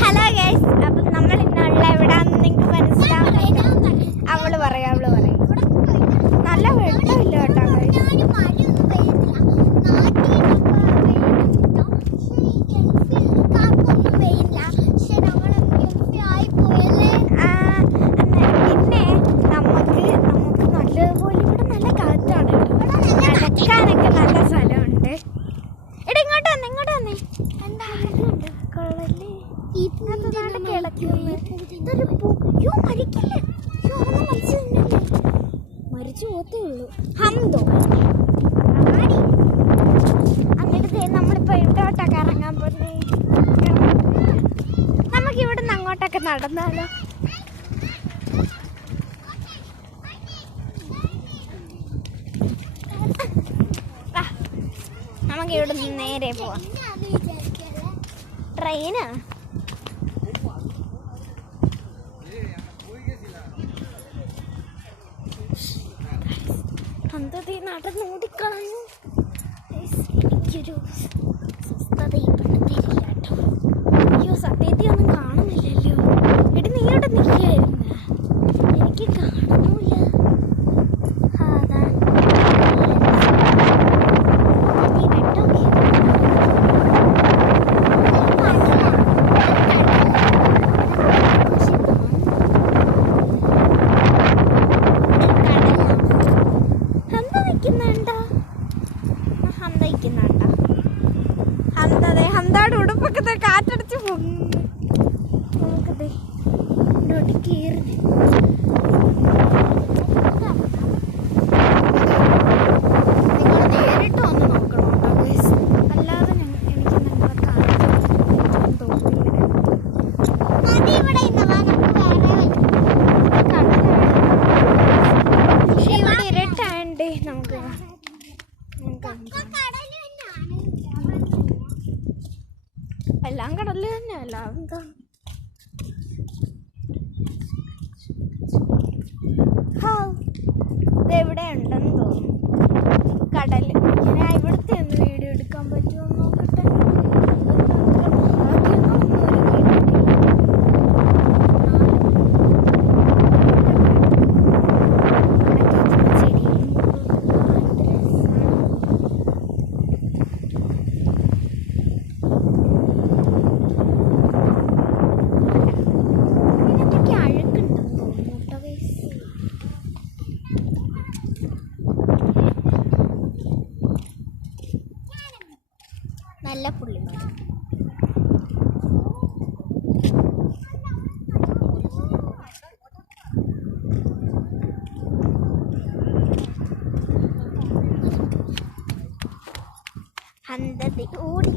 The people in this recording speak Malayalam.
ഹലോ ഗൈസ്, അപ്പം നമ്മൾ ഇന്നുള്ള എവിടാന്ന് നിങ്ങൾക്ക് മനസ്സിലാവുന്നില്ല. അവള് പറയാം നല്ല വെള്ളമില്ല കേട്ടോ ഗൈസ്. പിന്നെ നമുക്ക് നല്ലതുപോലെ ഇവിടെ നല്ല കാറ്റാണ് കേട്ടോ. നടക്കാനൊക്കെ നല്ല സ്ഥലമുണ്ട്. എടാ ഇങ്ങോട്ട് വന്നേ എന്താ കൊള്ളല്ലേ മരിച്ചു പോത്തേ ഉള്ളൂ. എന്നിട്ട് നമ്മളിപ്പോ ഇവിടോട്ടൊക്കെ ഇറങ്ങാൻ പോലെ നമുക്ക് ഇവിടുന്ന് അങ്ങോട്ടൊക്കെ നടന്നാലോ? നമുക്ക് ഇവിടുന്ന് നേരെ പോവാം. ട്രെയിനാ? അന്തതി നടന്ന് ഓടിക്കളഞ്ഞു. എനിക്കൊരു സ്വസ്ഥത ഇവിടെ തരില്ല കേട്ടോ. അയ്യോ, സത്യത്തെ ഒന്നും കാണുന്നില്ലല്ലോ. എടി നീ ഇവിടെ നിൽക്കുകയായിരുന്നു, എനിക്ക് കാണുന്നില്ല. അതാ നീ വെട്ടോക്കെ ഹന്താട് ഉടുപ്പൊക്കെ കാറ്റടിച്ച് പൊങ്ങി. നോക്കട്ടെ ഇങ്ങോട്ട് കയറി. നിങ്ങൾ നേരിട്ട് വന്ന് നോക്കണം കേട്ടോ ഗൈസ്, അല്ലാതെ എനിക്ക് നിങ്ങളെ കാണാൻ തോന്നില്ല. ഇവിടെ ഇരുട്ടാണ്ട് നമുക്ക് എല്ലാം കടല് തന്നെ. എല്ലാം എന്താ ഇതെവിടെ ഉണ്ടെന്ന് തോന്നുന്നു കടല്. ഞാൻ ഇവിടുത്തെ ഒന്ന് വീഡിയോ എടുക്കാൻ പറ്റുമോ നോക്കട്ടെ. നല്ല പുള്ളിമാർ. അന്തതി ഓടി